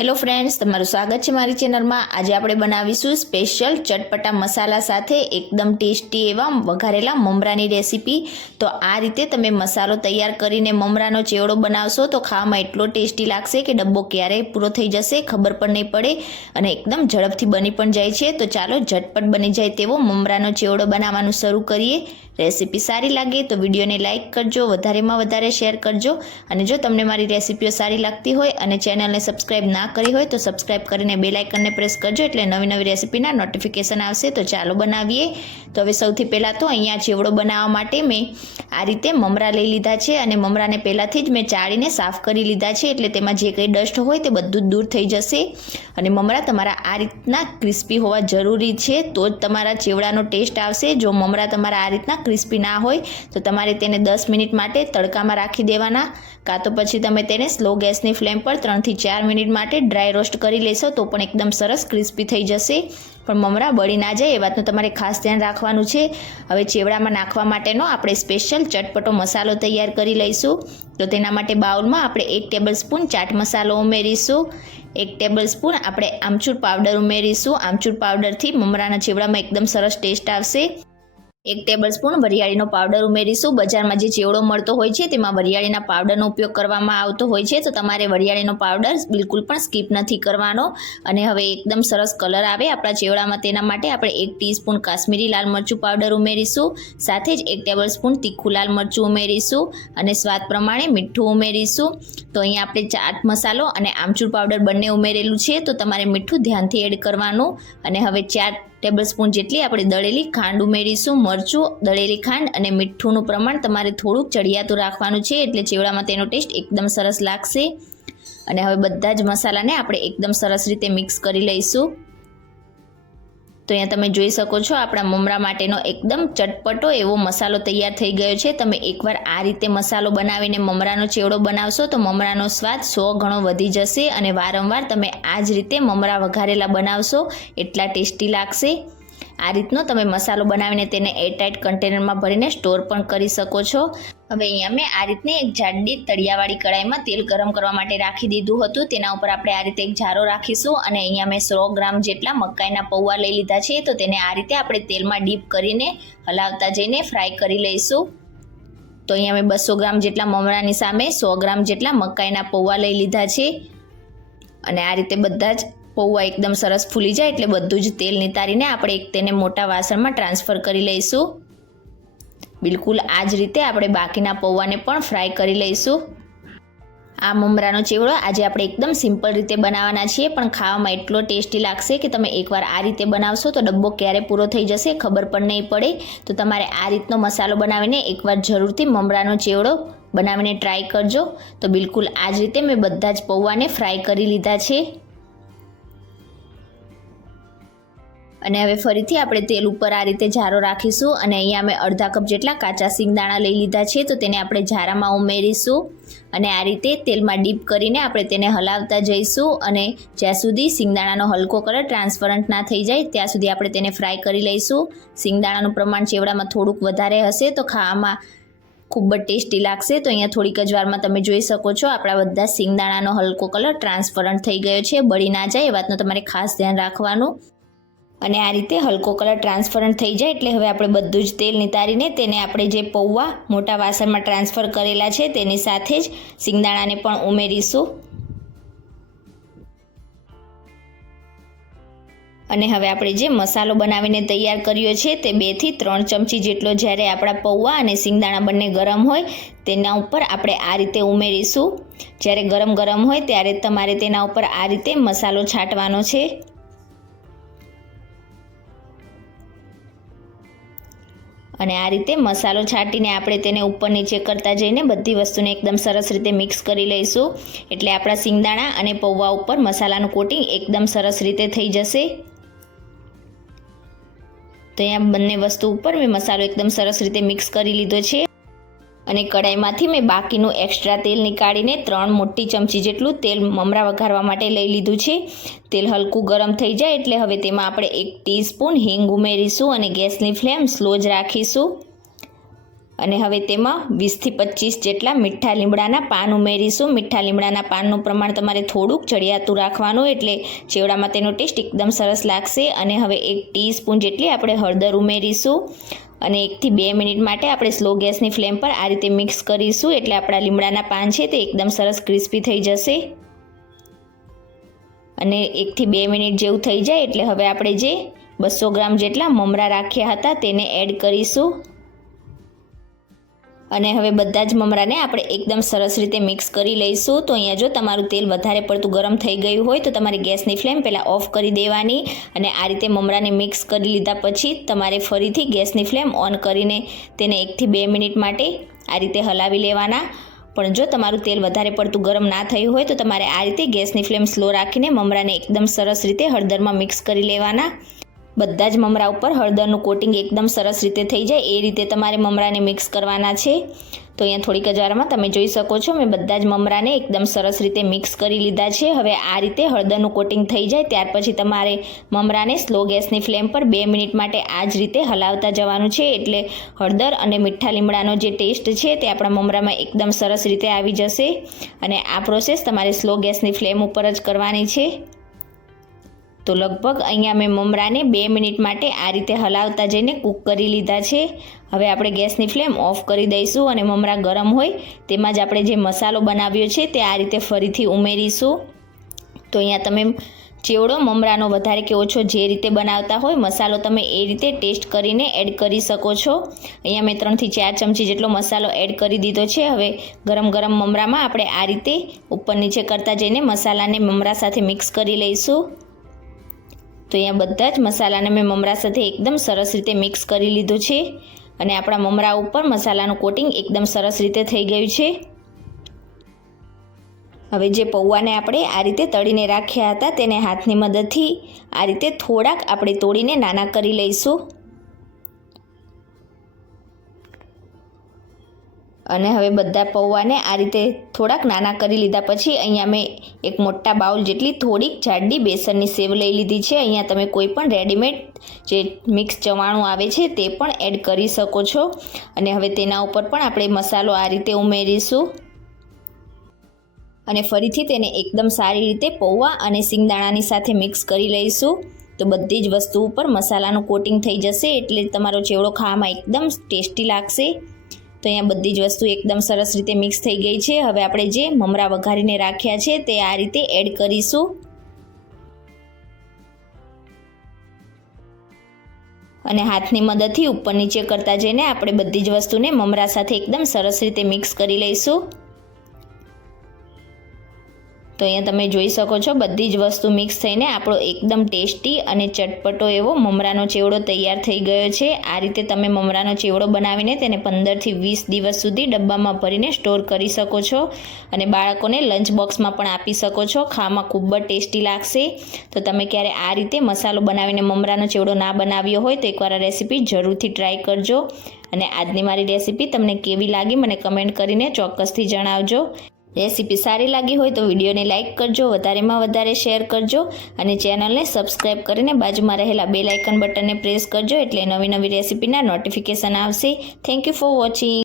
Hello friends તમારું સ્વાગત છે મારી ચેનલમાં. આજે આપણે બનાવીશું સ્પેશિયલ ચટપટા મસાલા સાથે એકદમ ટેસ્ટી એવા વઘારેલા મમરાની રેસીપી તો આ રીતે તમે મસાલો તૈયાર કરીને મમરાનો ચેવડો બનાવશો તો ખાવામાં એટલો ટેસ્ટી લાગશે કે ડબ્બો ક્યારેય પૂરો થઈ જશે, ખબર પણ નહીં પડે અને એકદમ ઝડપથી બની પણ જાય છે. તો ચાલો ઝટપટ બની જાય તેવો મમરાનો ચેવડો બનાવવાનું શરૂ કરીએ. રેસીપી સારી લાગે તો વિડીયોને લાઇક કરજો, વધારેમાં વધારે શેર કરજો. અને જો તમને મારી રેસીપીઓ સારી લાગતી હોય અને ચેનલને સબસ્ક્રાઈબ ના કરી હોય તો સબસ્ક્રાઇબ કરીને બેલાઇકનને પ્રેસ કરજો એટલે નવી નવી રેસીપીના નોટિફિકેશન આવશે. તો ચાલો બનાવીએ. તો હવે સૌથી પહેલાં તો અહીંયા ચેવડો બનાવવા માટે મેં આ રીતે મમરા લઈ લીધા છે અને મમરાને પહેલાંથી જ મેં ચાળીને સાફ કરી લીધા છે એટલે તેમાં જે કંઈ ડસ્ટ હોય તે બધું દૂર થઈ જશે. અને મમરા તમારા આ રીતના ક્રિસ્પી હોવા જરૂરી છે તો જ તમારા ચેવડાનો ટેસ્ટ આવશે. જો મમરા તમારા આ રીતના ક્રિસ્પી ના હોય તો તમારે તેને દસ મિનિટ માટે તડકામાં રાખી દેવાના. કાં તો પછી તમે તેને સ્લો ગેસની ફ્લેમ પર ત્રણથી ચાર મિનિટ માટે ડ્રાય રોસ્ટ કરી લેશો તો પણ એકદમ સરસ ક્રિસ્પી થઈ જશે. પણ મમરા બળી ના જાય એ વાતનું તમારે ખાસ ધ્યાન રાખવાનું છે. હવે ચેવડામાં નાખવા માટેનો આપણે સ્પેશિયલ ચટપટો મસાલો તૈયાર કરી લઈશું. તો તેના માટે બાઉલમાં આપણે એક ટેબલ સ્પૂન ચાટ મસાલો ઉમેરીશું. એક ટેબલ સ્પૂન આપણે આમચૂર પાવડર ઉમેરીશું. આમચૂર પાવડરથી મમરાના ચેવડામાં એકદમ સરસ ટેસ્ટ આવશે. એક ટેબલ સ્પૂન વરિયાળીનો પાવડર ઉમેરીશું. બજારમાં જે ચેવડો મળતો હોય છે, તેમાં વરિયાળીના પાવડરનો ઉપયોગ કરવામાં આવતો હોય છે. તો તમારે વરિયાળીનો પાવડર બિલકુલ પણ સ્કીપ નથી કરવાનો. અને હવે એકદમ સરસ કલર આવે આપણા ચેવડામાં તેના માટે. આપણે એક ટીસ્પૂન કાશ્મીરી લાલ મરચું પાવડર ઉમેરીશું. સાથે જ એક ટેબલ સ્પૂન તીખું લાલ મરચું ઉમેરીશું. અને સ્વાદ પ્રમાણે મીઠું ઉમેરીશું. તો અહીંયા આપણે ચાટ મસાલો અને આમચૂર પાવડર બંને ઉમેરેલું છે. તો તમારે મીઠું ધ્યાનથી એડ કરવાનું. અને હવે ચાર ટેબલ સ્પૂન જેટલી આપણે દળેલી ખાંડ ઉમેરીશું. મરચું, દળેલી ખાંડ અને મીઠુંનું પ્રમાણ તમારે થોડુંક ચડિયાતું રાખવાનું છે એટલે ચેવડામાં તેનો ટેસ્ટ એકદમ સરસ લાગશે. અને હવે બધા જ મસાલાને આપણે એકદમ સરસ રીતે મિક્સ કરી લઈશું. તો અહીંયા તમે જોઈ શકો છો આપણા મમરા માટેનો એકદમ ચટપટો એવો મસાલો તૈયાર થઈ ગયો છે. તમે એકવાર આ રીતે મસાલો બનાવીને મમરાનો ચેવડો બનાવશો તો મમરાનો સ્વાદ સો ગણો વધી જશે અને વારંવાર તમે આ જ રીતે મમરા વઘારેલા બનાવશો એટલા ટેસ્ટી લાગશે. આ રીતનો તમે મસાલો બનાવીને તેને એરટાઇટ કન્ટેનરમાં ભરીને સ્ટોર પણ કરી શકો છો. હવે અહીંયા મેં આ રીતની એક જાડી તળિયાવાળી કડાઈમાં તેલ ગરમ કરવા માટે રાખી દીધું હતું. તેના ઉપર આપણે આ રીતે એક જારો રાખીશું અને અહીંયા મેં સો ગ્રામ જેટલા મકાઈના પૌવા લઈ લીધા છે. તો તેને આ રીતે આપણે તેલમાં ડીપ કરીને હલાવતા જઈને ફ્રાય કરી લઈશું. તો અહીંયા મેં બસો ગ્રામ જેટલા મમરાની સામે સો ગ્રામ જેટલા મકાઈના પૌવા લઈ લીધા છે. અને આ રીતે બધા જ પૌવા એકદમ સરસ ફૂલી જાય એટલે બધું જ તેલ નિતારીને આપણે એક તેને મોટા વાસણમાં ટ્રાન્સફર કરી લઈશું. બિલકુલ આ જ રીતે આપણે બાકીના પૌવાને પણ ફ્રાય કરી લઈશું. આ મમરાનો ચેવડો આજે આપણે એકદમ સિમ્પલ રીતે બનાવવાના છીએ, પણ ખાવામાં એટલો ટેસ્ટી લાગશે કે તમે એકવાર આ રીતે બનાવશો તો ડબ્બો ક્યારે પૂરો થઈ જશે ખબર પણ નહીં પડે. તો તમારે આ રીતનો મસાલો બનાવીને એકવાર જરૂરથી મમરાનો ચેવડો બનાવીને ટ્રાય કરજો. તો બિલકુલ આ જ રીતે મેં બધા જ પૌવાને ફ્રાય કરી લીધા છે. અને હવે ફરીથી આપણે તેલ ઉપર આ રીતે જારો રાખીશું અને અહીંયા અમે અડધા કપ જેટલા કાચા સિંગદાણા લઈ લીધા છે, તો તેને આપણે જારામાં ઉમેરીશું અને આ રીતે તેલમાં ડીપ કરીને આપણે તેને હલાવતા જઈશું અને જ્યાં સુધી સિંગદાણાનો હલકો કલર ટ્રાન્સપરન્ટ ના થઈ જાય, ત્યાં સુધી આપણે તેને ફ્રાય કરી લઈશું. સિંગદાણાનું પ્રમાણ ચેવડામાં થોડુંક વધારે હશે, તો ખાવામાં ખૂબ જ ટેસ્ટી લાગશે. તો અહીંયા થોડીક જ વારમાં તમે જોઈ શકો છો, આપણા બધા સિંગદાણાનો હલકો કલર ટ્રાન્સપરન્ટ થઈ ગયો છે. બળી ના જાય, એ વાતનું તમારે ખાસ ધ્યાન રાખવાનું. અને આ રીતે હલકો કલર ટ્રાન્સફરન્ટ થઈ જાય એટલે હવે આપણે બધું જ તેલ નિતારીને તેને આપણે જે પૌવા મોટા વાસણમાં ટ્રાન્સફર કરેલા છે તેની સાથે જ સિંગદાણાને પણ ઉમેરીશું. અને હવે આપણે જે મસાલો બનાવીને તૈયાર કર્યો છે તે બેથી ત્રણ ચમચી જેટલો જ્યારે આપણા પૌવા અને સિંગદાણા બંને ગરમ હોય તેના ઉપર આપણે આ રીતે ઉમેરીશું. જ્યારે ગરમ ગરમ હોય ત્યારે તમારે તેના ઉપર આ રીતે મસાલો છાંટવાનો છે. અને આ રીતે મસાલો છાંટીને આપણે તેને ઉપર નીચે કરતા જઈને બધી વસ્તુને એકદમ સરસ રીતે મિક્સ કરી લઈશું. એટલે આપણા સિંગદાણા અને પૌવા ઉપર મસાલાનું કોટિંગ એકદમ સરસ રીતે થઈ જશે. તો અહીંયા બંને વસ્તુ ઉપર મેં મસાલો એકદમ સરસ રીતે મિક્સ કરી લીધો છે. અને કડાઈમાંથી મેં બાકીનું એક્સ્ટ્રા તેલ નીકાળીને ત્રણ મોટી ચમચી જેટલું તેલ મમરા વઘારવા માટે લઈ લીધું છે. તેલ હલકું ગરમ થઈ જાય એટલે હવે તેમાં આપણે એક ટીસ્પૂન હિંગ ઉમેરીશું અને ગેસની ફ્લેમ સ્લો જ રાખીશું. અને હવે તેમાં વીસથી પચીસ જેટલા મીઠા લીમડાના પાન ઉમેરીશું. મીઠા લીમડાના પાનનું પ્રમાણ તમારે થોડુંક ચડિયાતું રાખવાનું એટલે ચેવડામાં તેનો ટેસ્ટ એકદમ સરસ લાગશે. અને હવે એક ટીસ્પૂન જેટલી આપણે હળદર ઉમેરીશું. અને એકથી બે મિનિટ માટે આપણે સ્લો ગેસની ફ્લેમ પર આ રીતે મિક્સ કરીશું. એટલે આપણા લીમડાના પાન છે તે એકદમ સરસ ક્રિસ્પી થઈ જશે. અને એકથી બે મિનિટ જેવું થઈ જાય એટલે હવે આપણે જે બસો ગ્રામ જેટલા મમરા રાખ્યા હતા તેને એડ કરીશું. અને હવે બધા જ મમરાને આપણે એકદમ સરસ રીતે મિક્સ કરી લઈશું. તો અહીંયા જો તમારું તેલ વધારે પડતું ગરમ થઈ ગયું હોય, તો તમારી ગેસની ફ્લેમ પહેલાં ઓફ કરી દેવાની અને આ રીતે મમરાને મિક્સ કરી લીધા પછી તમારે ફરીથી ગેસની ફ્લેમ ઓન કરીને તેને એકથી બે મિનિટ માટે આ રીતે હલાવી લેવાના. પણ જો તમારું તેલ વધારે પડતું ગરમ ના થયું હોય, તો તમારે આ રીતે ગેસની ફ્લેમ સ્લો રાખીને મમરાને એકદમ સરસ રીતે હળદરમાં મિક્સ કરી લેવાના. બધા જ મમરા ઉપર હળદરનું કોટિંગ એકદમ સરસ રીતે થઈ જાય. એ રીતે તમારે મમરાને મિક્સ કરવાના છે. તો અહીંયા થોડીક જ વારમાં તમે જોઈ શકો છો, મેં બધા જ મમરાને એકદમ સરસ રીતે મિક્સ કરી લીધા છે. હવે આ રીતે હળદરનું કોટિંગ થઈ જાય, ત્યાર પછી તમારે મમરાને સ્લો ગેસની ફ્લેમ પર બે મિનિટ માટે આ જ રીતે હલાવતા જવાનું છે. એટલે હળદર અને મીઠા લીમડાનો જે ટેસ્ટ છે તે આપણા મમરામાં એકદમ સરસ રીતે આવી જશે અને આ પ્રોસેસ તમારે સ્લો ગેસની ફ્લેમ ઉપર જ કરવાની છે. તો લગભગ અહીંયા મેં મમરાને બે મિનિટ માટે આ રીતે હલાવતા જઈને કૂક કરી લીધા છે. હવે આપણે ગેસની ફ્લેમ ઓફ કરી દઈશું અને મમરા ગરમ હોય તેમાં જ આપણે જે મસાલો બનાવ્યો છે તે આ રીતે ફરીથી ઉમેરીશું. તો અહીંયા તમે ચેવડો મમરાનો વધારે કે ઓછો જે રીતે બનાવતા હોય મસાલો તમે એ રીતે ટેસ્ટ કરીને એડ કરી શકો છો. અહીંયા મેં ત્રણથી ચાર ચમચી જેટલો મસાલો એડ કરી દીધો છે. હવે ગરમ ગરમ મમરામાં આપણે આ રીતે ઉપર નીચે કરતા જઈને મસાલાને મમરા સાથે મિક્સ કરી લઈશું. તો અહીંયા બધા જ મસાલાને મેં મમરા સાથે એકદમ સરસ રીતે મિક્સ કરી લીધું છે. અને આપણા મમરા ઉપર મસાલાનું કોટિંગ એકદમ સરસ રીતે થઈ ગયું છે. હવે જે પૌવાને આપણે આ રીતે તળીને રાખ્યા હતા તેને હાથની મદદથી આ રીતે થોડાક આપણે તોડીને નાના કરી લઈશું. અને હવે બધા પૌવાને આ રીતે થોડાક નાના કરી લીધા પછી અહીંયા મેં એક મોટા બાઉલ જેટલી થોડીક જાડી બેસનની સેવ લઈ લીધી છે. અહીંયા તમે કોઈ પણ રેડીમેડ જે મિક્સ ચવાણું આવે છે તે પણ એડ કરી શકો છો. અને હવે તેના ઉપર પણ આપણે મસાલો આ રીતે ઉમેરીશું. અને ફરીથી તેને એકદમ સારી રીતે પૌવા અને સિંગદાણાની સાથે મિક્સ કરી લઈશું. તો બધી જ વસ્તુ ઉપર મસાલાનું કોટિંગ થઈ જશે એટલે તમારો ચેવડો ખાવામાં એકદમ ટેસ્ટી લાગશે. તો અહીંયા બધી જ વસ્તુ એકદમ સરસ રીતે મિક્સ થઈ ગઈ છે. હવે આપણે જે મમરા વઘારીને રાખ્યા છે તે આ રીતે એડ કરીશું. અને હાથની મદદથી ઉપર નીચે કરતા જઈને આપણે બધી જ વસ્તુને મમરા સાથે એકદમ સરસ રીતે મિક્સ કરી લઈશું. તો અહીંયા તમે જોઈ શકો છો, બધી જ વસ્તુ મિક્સ થઈને આપણો એકદમ ટેસ્ટી અને ચટપટો એવો મમરાનો ચેવડો તૈયાર થઈ ગયો છે. આ રીતે તમે મમરાનો ચેવડો બનાવીને તેને પંદરથી વીસ દિવસ સુધી ડબ્બામાં ભરીને સ્ટોર કરી શકો છો અને બાળકોને લંચ બોક્સમાં પણ આપી શકો છો. ખાવામાં ખૂબ જ ટેસ્ટી લાગશે. તો તમે ક્યારે આ રીતે મસાલો બનાવીને મમરાનો ચેવડો ના બનાવ્યો હોય તો એકવાર આ રેસીપી જરૂરથી ટ્રાય કરજો. અને આજની મારી રેસીપી તમને કેવી લાગી મને કમેન્ટ કરીને ચોક્કસથી જણાવજો. રેસીપી સારી લાગી હોય તો વિડીયોને લાઇક કરજો, વધારેમાં વધારે શેર કરજો અને ચેનલને સબસ્ક્રાઈબ કરીને બાજુમાં રહેલા બે લાઇકન બટનને પ્રેસ કરજો એટલે નવી નવી રેસીપીના નોટિફિકેશન આવશે. Thank you for watching